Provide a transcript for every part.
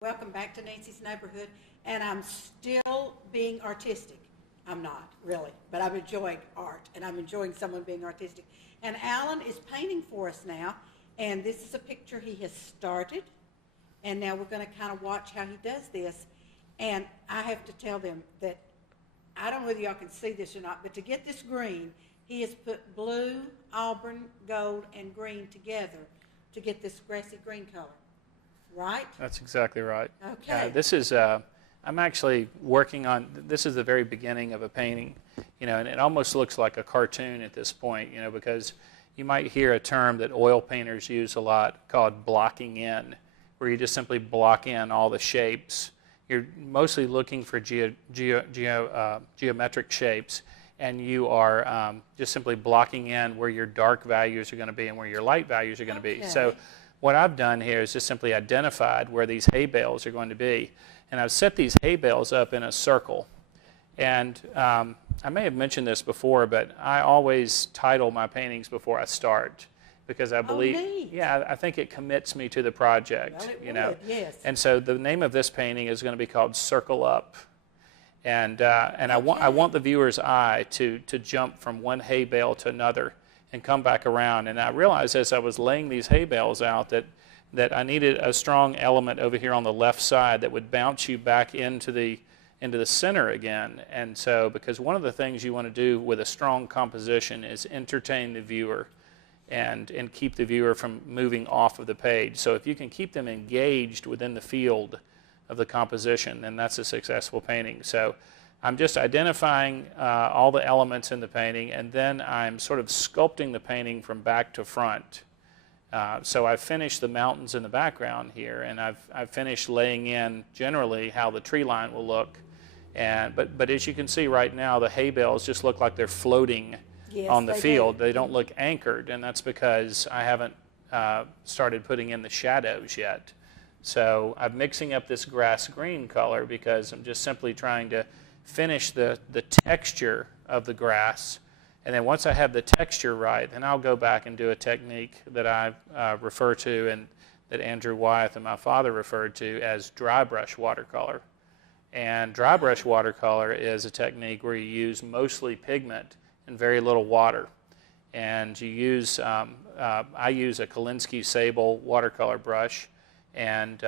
Welcome back to Nancy's Neighborhood, and I'm still being artistic. I'm not, really, but I'm enjoying art, and I'm enjoying someone being artistic. And Alan is painting for us now, and this is a picture he has started, and now we're going to kind of watch how he does this. And I have to tell them that, I don't know whether y'all can see this or not, but to get this green, he has put blue, auburn, gold, and green together to get this grassy green color. Right? That's exactly right. Okay. This is, I'm actually working on, this is the very beginning of a painting, and it almost looks like a cartoon at this point, because you might hear a term that oil painters use a lot called blocking in, where you just simply block in all the shapes. You're mostly looking for geometric shapes, and you are just simply blocking in where your dark values are going to be and where your light values are going to be. So what I've done here is just simply identified where these hay bales are going to be. And I've set these hay bales up in a circle. And I may have mentioned this before, but I always title my paintings before I start because I believe, I think it commits me to the project. Well, it would, yes. And so the name of this painting is going to be called Circle Up. And I want the viewer's eye to jump from one hay bale to another and come back around. And I realized as I was laying these hay bales out that I needed a strong element over here on the left side that would bounce you back into the center again. And so, because one of the things you want to do with a strong composition is entertain the viewer and keep the viewer from moving off of the page. So if you can keep them engaged within the field of the composition, then that's a successful painting. So I'm just identifying all the elements in the painting, and then I'm sort of sculpting the painting from back to front. So I've finished the mountains in the background here, and I've finished laying in generally how the tree line will look. But as you can see right now, the hay bales just look like they're floating on the field. They don't look anchored, and that's because I haven't started putting in the shadows yet. So I'm mixing up this grass green color because I'm just simply trying to finish the texture of the grass. And then once I have the texture right, then I'll go back and do a technique that I refer to and that Andrew Wyeth and my father referred to as dry brush watercolor. And dry brush watercolor is a technique where you use mostly pigment and very little water. And you use, I use a Kolinsky Sable watercolor brush, and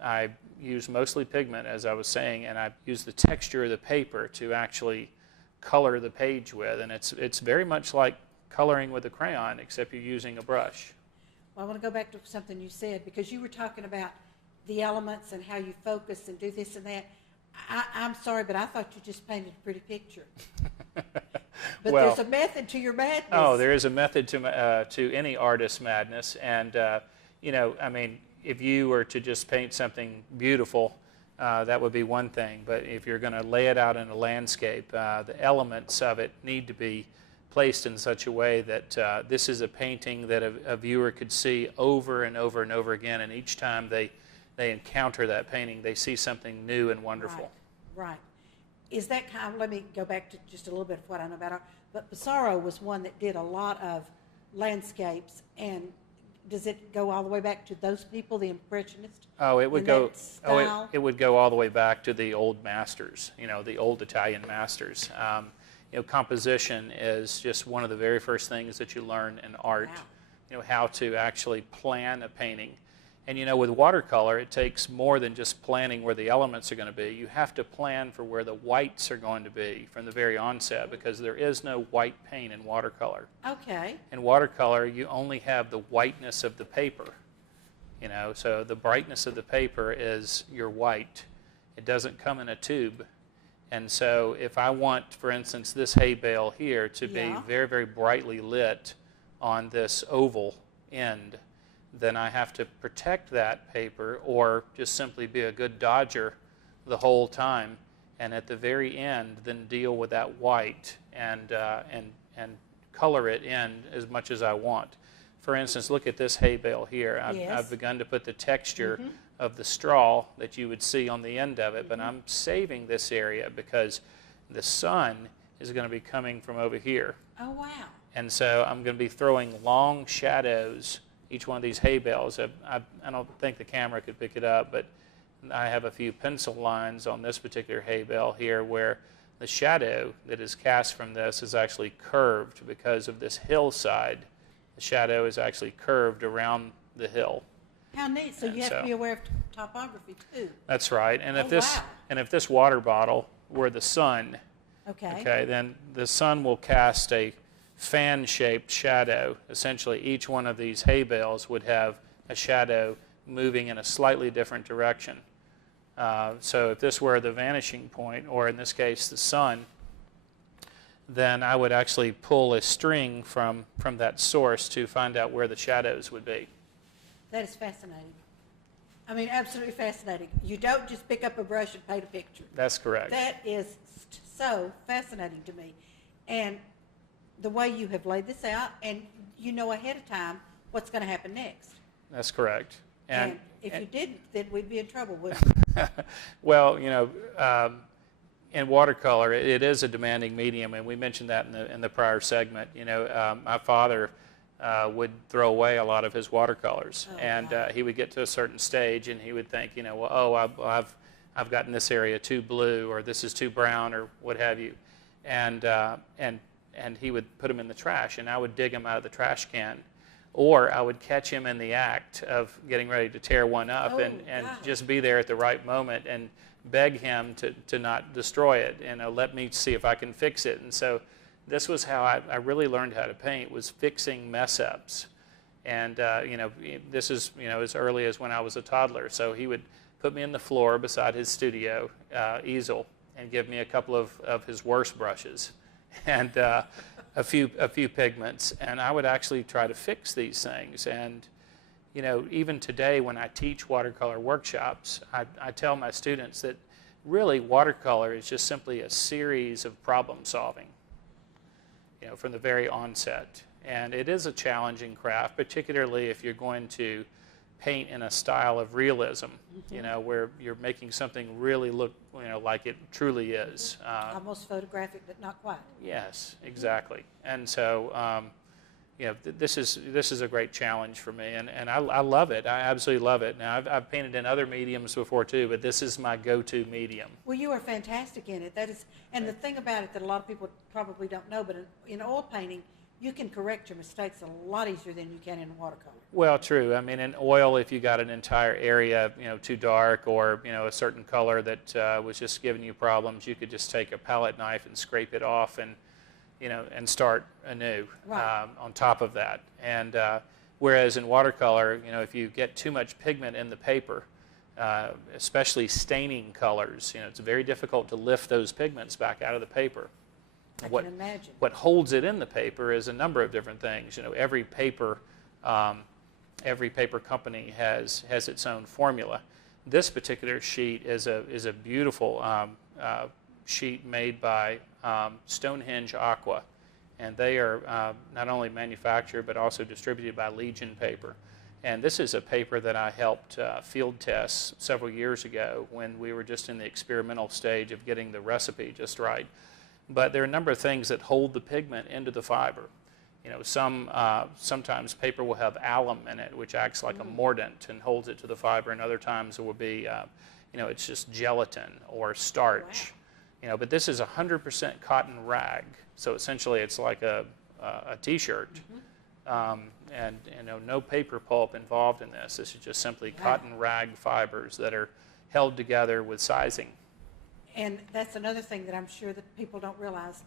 I use mostly pigment, as I was saying, and I use the texture of the paper to actually color the page with. And it's very much like coloring with a crayon, except you're using a brush. Well, I want to go back to something you said, because you were talking about the elements and how you focus and do this and that. I'm sorry, but I thought you just painted a pretty picture. But well, there's a method to your madness. Oh, there is a method to any artist's madness. And, I mean, if you were to just paint something beautiful, that would be one thing. But if you're going to lay it out in a landscape, the elements of it need to be placed in such a way that this is a painting that a viewer could see over and over and over again. And each time they encounter that painting, they see something new and wonderful. Right. Is that kind of, let me go back to just a little bit of what I know about art. But Pissarro was one that did a lot of landscapes, and does it go all the way back to those people, the Impressionists? Oh, it would go. It would go all the way back to the old masters. The old Italian masters. Composition is just one of the very first things that you learn in art. Wow. How to actually plan a painting. And with watercolor, it takes more than just planning where the elements are going to be. You have to plan for where the whites are going to be from the very onset, because there is no white paint in watercolor. Okay. In watercolor, you only have the whiteness of the paper. So the brightness of the paper is your white. It doesn't come in a tube. And so if I want, for instance, this hay bale here to be very, very brightly lit on this oval end, then I have to protect that paper or just simply be a good dodger the whole time, and at the very end then deal with that white and color it in as much as I want. For instance, look at this hay bale here. I've begun to put the texture of the straw that you would see on the end of it, but I'm saving this area because the sun is going to be coming from over here. Oh, wow. And so I'm going to be throwing long shadows each one of these hay bales. I don't think the camera could pick it up, but I have a few pencil lines on this particular hay bale here where the shadow that is cast from this is actually curved because of this hillside. The shadow is actually curved around the hill. How neat. So you have to be aware of topography too. That's right. And if wow. if this water bottle were the sun, okay, then the sun will cast a fan-shaped shadow. Essentially, each one of these hay bales would have a shadow moving in a slightly different direction. So if this were the vanishing point, or in this case the sun, then I would actually pull a string from that source to find out where the shadows would be. That is fascinating. I mean, absolutely fascinating. You don't just pick up a brush and paint a picture. That's correct. That is so fascinating to me. And the way you have laid this out, and you know ahead of time what's going to happen next. That's correct. And if you didn't, then we'd be in trouble, wouldn't we? Well, in watercolor, it is a demanding medium, and we mentioned that in the prior segment. My father would throw away a lot of his watercolors, and wow. he would get to a certain stage, and he would think, I've gotten this area too blue, or this is too brown, or what have you, and he would put them in the trash, and I would dig them out of the trash can. Or I would catch him in the act of getting ready to tear one up and just be there at the right moment and beg him to not destroy it and let me see if I can fix it. And so this was how I really learned how to paint, was fixing mess-ups. And, this is, as early as when I was a toddler. So he would put me in the floor beside his studio easel and give me a couple of his worst brushes. And a few pigments, and I would actually try to fix these things. And even today when I teach watercolor workshops, I tell my students that really watercolor is just simply a series of problem solving, from the very onset. And it is a challenging craft, particularly if you're going to paint in a style of realism, where you're making something really look, like it truly is. Almost photographic, but not quite. Yes, exactly. And so, this is a great challenge for me, and I love it. I absolutely love it. Now, I've painted in other mediums before too, but this is my go-to medium. Well, you are fantastic in it. That is, and the thing about it that a lot of people probably don't know, but in oil painting, you can correct your mistakes a lot easier than you can in watercolor. Well, true. I mean, in oil, if you got an entire area, too dark, or a certain color that was just giving you problems, you could just take a palette knife and scrape it off, and and start anew right. On top of that. And whereas in watercolor, if you get too much pigment in the paper, especially staining colors, it's very difficult to lift those pigments back out of the paper. I can imagine. What holds it in the paper is a number of different things. Every paper company has its own formula. This particular sheet is a beautiful sheet made by Stonehenge Aqua, and they are not only manufactured but also distributed by Legion Paper. And this is a paper that I helped field test several years ago when we were just in the experimental stage of getting the recipe just right. But there are a number of things that hold the pigment into the fiber. Sometimes paper will have alum in it, which acts like a mordant and holds it to the fiber, and other times it will be, it's just gelatin or starch. Wow. But this is 100% cotton rag, so essentially it's like a T-shirt, and no paper pulp involved in this. This is just simply cotton rag fibers that are held together with sizing. And that's another thing that I'm sure that people don't realize,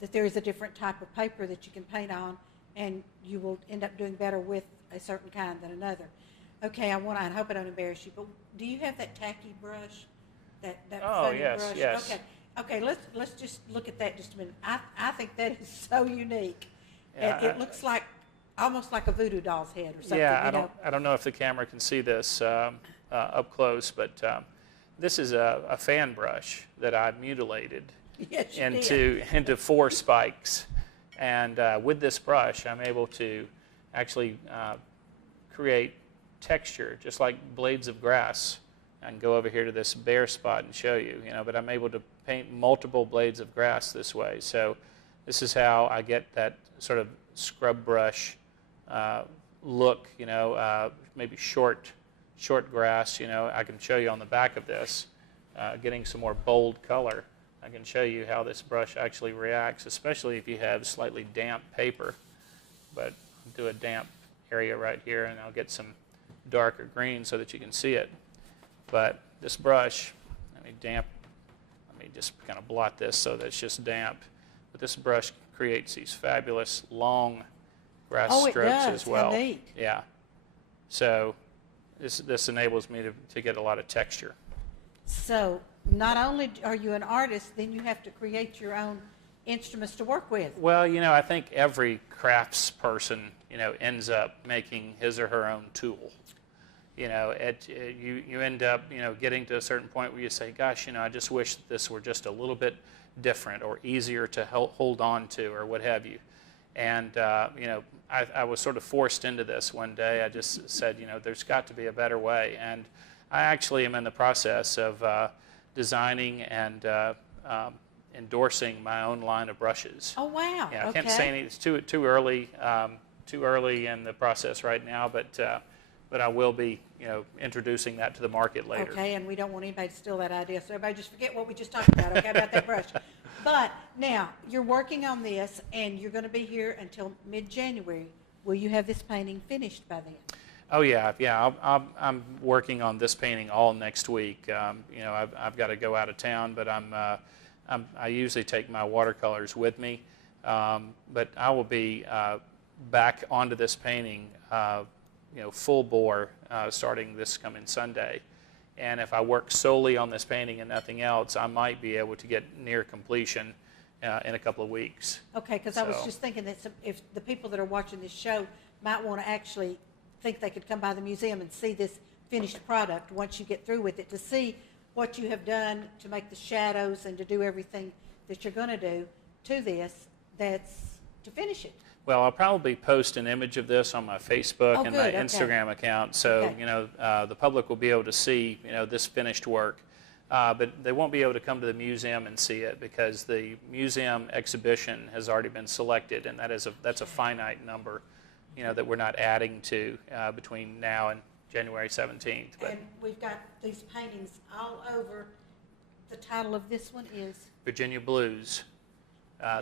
that there is a different type of paper that you can paint on, and you will end up doing better with a certain kind than another. Okay, I hope I don't embarrass you, but do you have that tacky brush? That oh, yes, brush? yes. Okay, let's just look at that just a minute. I think that is so unique. Yeah, and it looks like almost like a voodoo doll's head or something. Yeah, I don't know if the camera can see this up close, but this is a fan brush that I mutilated into 4 spikes. And with this brush, I'm able to actually create texture, just like blades of grass. I can go over here to this bare spot and show you, but I'm able to paint multiple blades of grass this way. So this is how I get that sort of scrub brush look, maybe short short grass, I can show you on the back of this, getting some more bold color. I can show you how this brush actually reacts, especially if you have slightly damp paper. But I'll do a damp area right here, and I'll get some darker green so that you can see it. But this brush, let me just kind of blot this so that it's just damp. But this brush creates these fabulous long grass strokes as well. How neat. Yeah. So this enables me to get a lot of texture. So not only are you an artist, then you have to create your own instruments to work with. Well, I think every crafts person, ends up making his or her own tool. You end up, getting to a certain point where you say, gosh, I just wish this were just a little bit different or easier to hold on to or what have you. And, I was sort of forced into this one day. I just said, there's got to be a better way. And I actually am in the process of designing and endorsing my own line of brushes. Oh, wow. Yeah, I okay. can't say anything. It's too early in the process right now, but I will be, introducing that to the market later. Okay, and we don't want anybody to steal that idea, so everybody just forget what we just talked about, okay, about that brush. But now, you're working on this, and you're going to be here until mid-January. Will you have this painting finished by then? Oh yeah. I'm working on this painting all next week. I've got to go out of town, but I usually take my watercolors with me. But I will be back onto this painting, full bore, starting this coming Sunday. And if I work solely on this painting and nothing else, I might be able to get near completion in a couple of weeks. Okay, because I was just thinking that if the people that are watching this show might want to actually think they could come by the museum and see this finished product once you get through with it, to see what you have done to make the shadows and to do everything that you're going to do to this, that's to finish it. Well, I'll probably post an image of this on my Facebook and my okay. Instagram account, so the public will be able to see this finished work. But they won't be able to come to the museum and see it because the museum exhibition has already been selected, and that's a finite number, that we're not adding to between now and January 17th. But and we've got these paintings all over. The title of this one is Virginia Blues.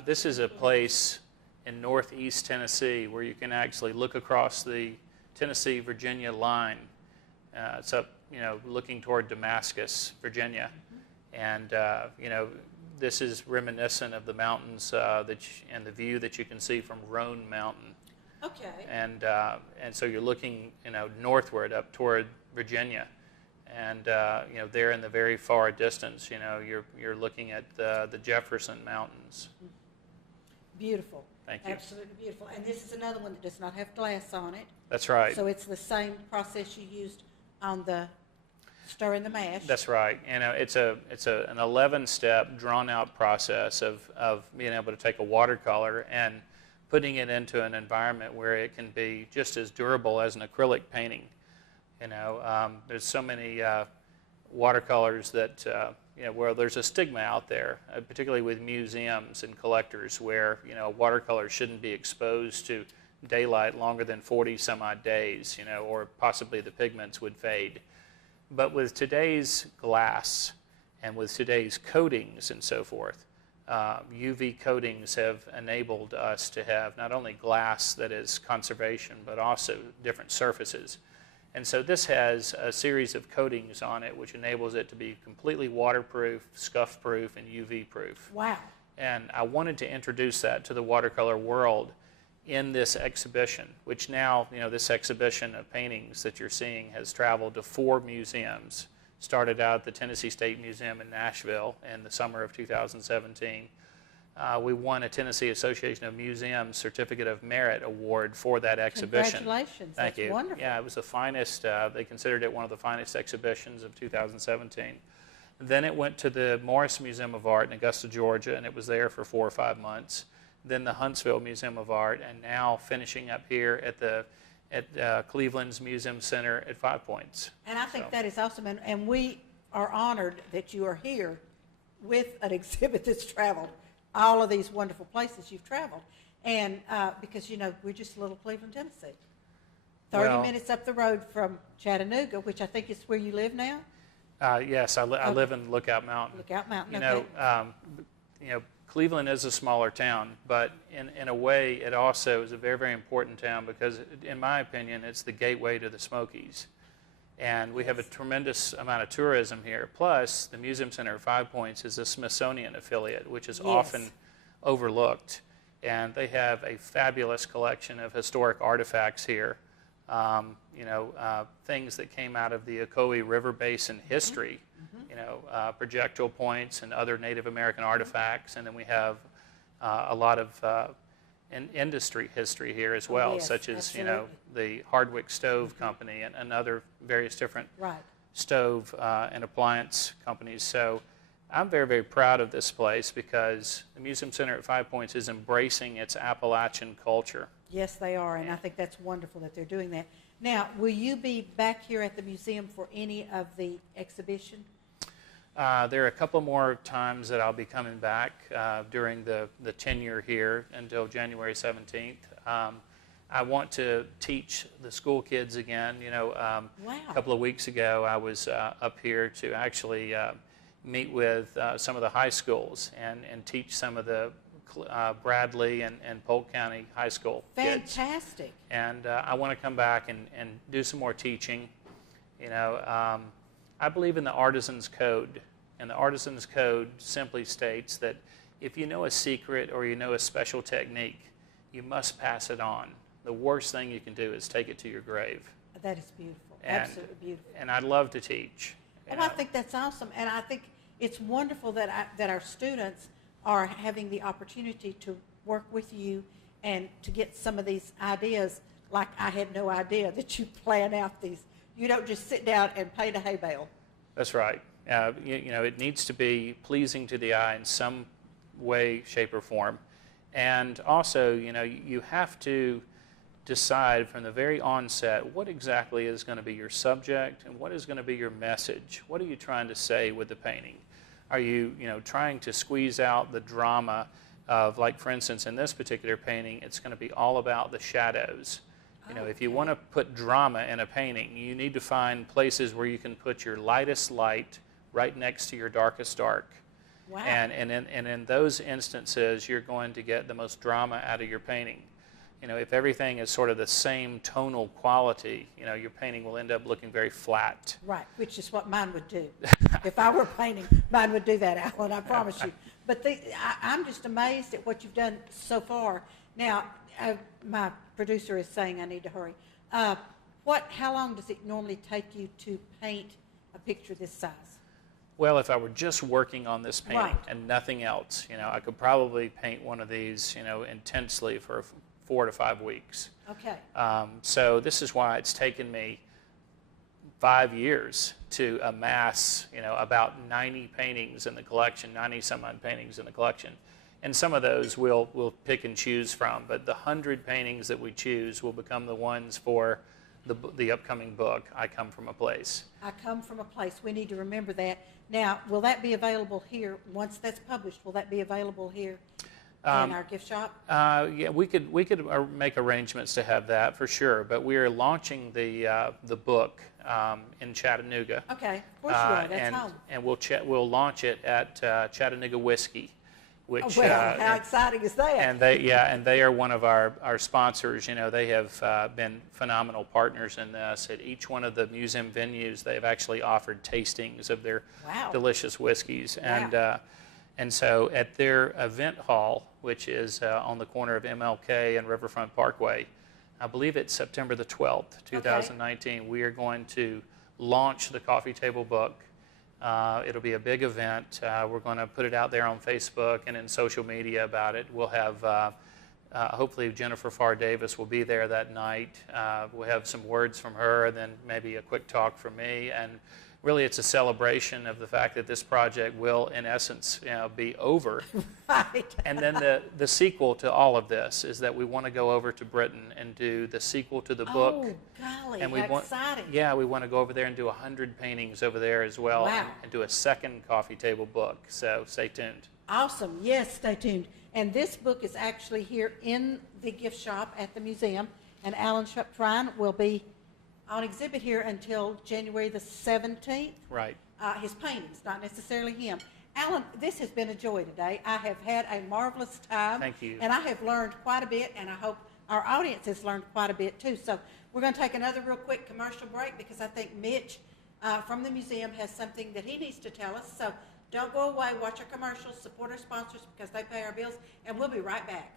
This is a place in northeast Tennessee where you can actually look across the Tennessee-Virginia line. It's up, looking toward Damascus, Virginia. And, this is reminiscent of the mountains and the view that you can see from Roan Mountain. okay. And so you're looking, northward up toward Virginia. And, there in the very far distance, you're looking at the Jefferson Mountains. Beautiful. Thank you. Absolutely beautiful. And this is another one that does not have glass on it. That's right. So it's the same process you used on the stirring the mash. That's right. It's an 11-step, drawn-out process of being able to take a watercolor and putting it into an environment where it can be just as durable as an acrylic painting. There's so many watercolors that where there's a stigma out there, particularly with museums and collectors, where watercolor shouldn't be exposed to daylight longer than 40 some odd days, or possibly the pigments would fade. But with today's glass and with today's coatings and so forth, UV coatings have enabled us to have not only glass that is conservation, but also different surfaces. And so this has a series of coatings on it which enables it to be completely waterproof, scuff-proof, and UV-proof. Wow. And I wanted to introduce that to the watercolor world in this exhibition, which now, this exhibition of paintings that you're seeing has traveled to 4 museums. Started out at the Tennessee State Museum in Nashville in the summer of 2017. We won a Tennessee Association of Museums Certificate of Merit Award for that exhibition. Congratulations. Thank That's you. wonderful. Yeah, it was the finest. They considered it one of the finest exhibitions of 2017. Then it went to the Morris Museum of Art in Augusta, Georgia, and it was there for 4 or 5 months. Then the Huntsville Museum of Art, and now finishing up here at Cleveland's Museum Center at 5 Points. And I think that is awesome. And we are honored that you are here with an exhibit that's traveled all of these wonderful places you've traveled. And because, we're just little Cleveland, Tennessee. 30 Well, minutes up the road from Chattanooga, which I think is where you live now? Yes, I Okay. live in Lookout Mountain. Lookout Mountain, You okay. know, Cleveland is a smaller town, but in a way, it also is a very, very important town because, in my opinion, it's the gateway to the Smokies. And we have a tremendous amount of tourism here. Plus, the Museum Center at Five Points is a Smithsonian affiliate, which is Yes. often overlooked. And they have a fabulous collection of historic artifacts here. Things that came out of the Ocoee River Basin history, projectile points and other Native American artifacts. And then we have a lot of industry history here as well, yes, such as, absolutely. the Hardwick Stove Company and other various different Right. stove and appliance companies. So I'm very, very proud of this place because the Museum Center at Five Points is embracing its Appalachian culture. Yes, they are, and I think that's wonderful that they're doing that. Now, will you be back here at the museum for any of the exhibition? There are a couple more times that I'll be coming back during the tenure here until January 17th. I want to teach the school kids again. Wow. A couple of weeks ago, I was up here to actually meet with some of the high schools and teach some of the Bradley and Polk County high school kids. Fantastic. And I want to come back and do some more teaching. I believe in the Artisan's Code, and the Artisan's Code simply states that if you know a secret or you know a special technique, you must pass it on. The worst thing you can do is take it to your grave. That is beautiful. And- Absolutely beautiful. And I'd love to teach. you Oh, I know. think that's awesome, and I think it's wonderful that our students are having the opportunity to work with you and to get some of these ideas. Like I had no idea that you plan out these. You don't just sit down and paint a hay bale. That's right. It needs to be pleasing to the eye in some way, shape, or form. And also, you have to decide from the very onset what exactly is going to be your subject and what is going to be your message. What are you trying to say with the painting? Are you, trying to squeeze out the drama of, like, for instance, in this particular painting, it's going to be all about the shadows. If you want to put drama in a painting, you need to find places where you can put your lightest light right next to your darkest dark. Wow. And in those instances, you're going to get the most drama out of your painting. If everything is sort of the same tonal quality, your painting will end up looking very flat. Right, which is what mine would do. If I were painting, mine would do that, Alan, I promise you. But I'm just amazed at what you've done so far. Now, my producer is saying I need to hurry. How long does it normally take you to paint a picture this size? Well, if I were just working on this painting Right. and nothing else, I could probably paint one of these, intensely for 4 to 5 weeks. Okay. So this is why it's taken me 5 years to amass, about 90 paintings in the collection, 90 some odd paintings in the collection. And some of those we'll pick and choose from, but the 100 paintings that we choose will become the ones for the upcoming book, I Come From a Place. I Come From a Place. We need to remember that. Now, will that be available here, once that's published, will that be available here in our gift shop? Yeah, we could make arrangements to have that for sure, but we are launching the book in Chattanooga. Okay, of course you are, that's home. And we'll launch it at Chattanooga Whiskey, which Oh, well, how exciting is that? and they are one of our sponsors. They have been phenomenal partners in this. At each one of the museum venues, they've actually offered tastings of their Wow. delicious whiskeys. Wow. And so at their event hall, which is on the corner of MLK and Riverfront Parkway, I believe it's September the 12th, 2019, we are going to launch the coffee table book. It'll be a big event. We're going to put it out there on Facebook and in social media about it. We'll have, hopefully Jennifer Farr Davis will be there that night. We'll have some words from her and then maybe a quick talk from me. And really it's a celebration of the fact that this project will, in essence, be over. Right. And then the sequel to all of this is that we want to go over to Britain and do the sequel to the book. Oh, golly, And how exciting. Yeah, we want to go over there and do 100 paintings over there as well. Wow. And do a second coffee table book. So stay tuned. Awesome. Yes, stay tuned. And this book is actually here in the gift shop at the museum. And Alan Shuptrine will be on exhibit here until January the 17th. Right. His paintings, not necessarily him. Alan, this has been a joy today. I have had a marvelous time. Thank you. And I have learned quite a bit, and I hope our audience has learned quite a bit too. So we're going to take another real quick commercial break because I think Mitch from the museum has something that he needs to tell us. So don't go away. Watch our commercials, support our sponsors because they pay our bills, and we'll be right back.